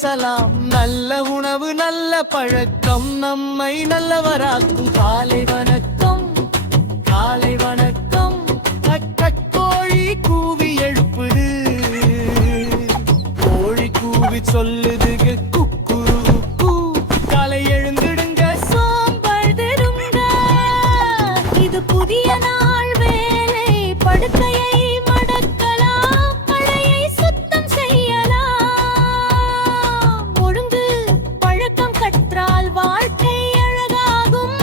பேசலாம். நல்ல உணவு நல்ல பழக்கம் நம்மை நல்லவராக்கும். காலை வணக்கம், காலை வணக்கம். கோழி கூவி எழுப்புது, கோழி கூவி சொல்லுது குக்குரு. காலை எழுந்திடுங்க, சோம்பல் திருங்க. இது புதிய நாள் வேலை, படுக்கையை மடக்கலாம், மழையை சுத்தம் செய்யலாம். ஒழுங்கு பழக்கம் கற்றால் வாழ்க்கை அழகாகும்.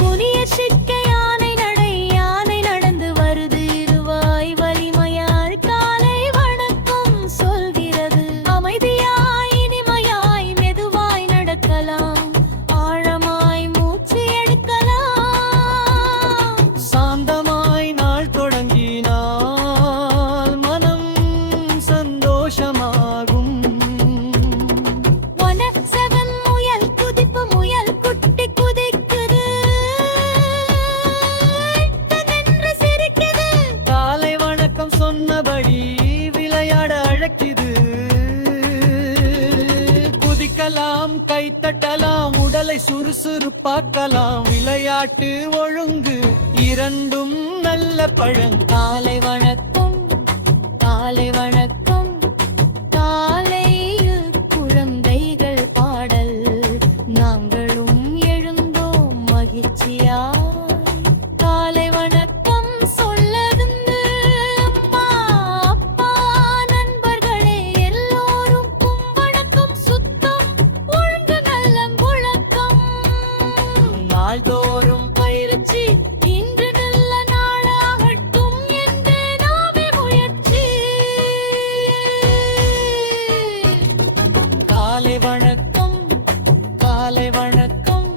புனிய சிக்கை யானை நடை, யானை நடந்து வருது இருவாய் வலிமையால். காலை வணக்கம் சொல்கிறது, அமைதியாய் இனிமையாய் மெதுவாய் நடக்கலாம், ஆழமாய் மூச்சு எடுக்கலாம். சாந்தமாய் நாள் தொடங்கினால் மனம் சந்தோஷமாகும். 1-7 முயல் குதிப்பு, முயல் குட்டி குதிக்குது, என்று சிரிக்குது. காலை வணக்கம் சொன்னபடி விளையாட அழைக்குது. குதிக்கலாம், கைத்தட்டலாம், உடலை சுறுசுறுப்பாக்கலாம். விளையாட்டு ஒழுங்கு இரண்டும் நல்ல பழம். காலை வணக்கம், காலை வணக்கம். காலையில் குழந்தைகள் பாடல், நாங்களும் எழுந்தோம் மகிழ்ச்சியாய். காலை வணக்கம் சொல்லருந்து அம்மா, அப்பா, நண்பர்களே எல்லோருக்கும் வணக்கம். சுத்தம் ஒழுங்கு நல்ல முழக்கம். நாள்தோறும் பயிற்சி, இன்று நல்ல நாளாகட்டும் என்று நாமே முயற்சி. காலை வணக்கம், காலை வணக்கம்.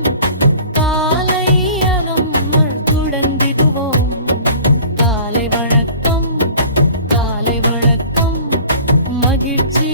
காலை அறம் துடந்திடுவோம். காலை வணக்கம், காலை வணக்கம். மகிழ்ச்சி